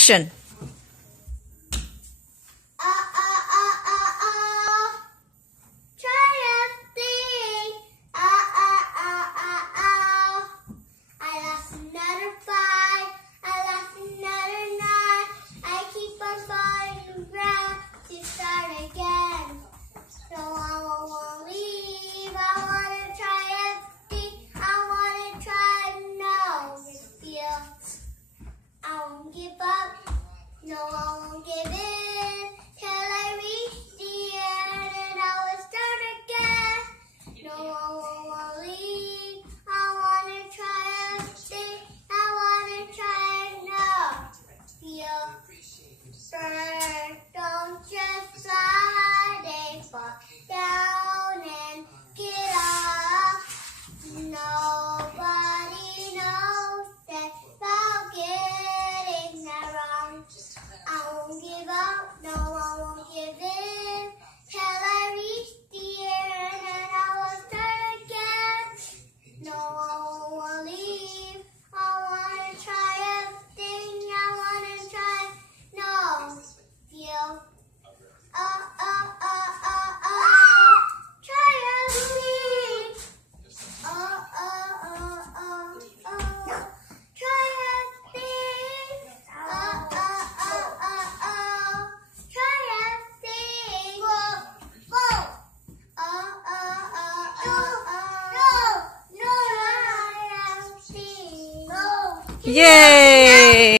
Action. Give up, no, I won't give in till I reach the end and I will start again. No, I won't leave. I wanna try everything. I wanna try and know. Feel burn, don't just fly, they fall down and get up. Nobody knows that about getting that wrong. I won't give up, no, I won't give in till I reach the end and I will start again. No, I won't leave. I wanna try everything. I wanna try. No, feel. Try everything. Try everything. Try everything. Whoa. No. Try everything. Yay!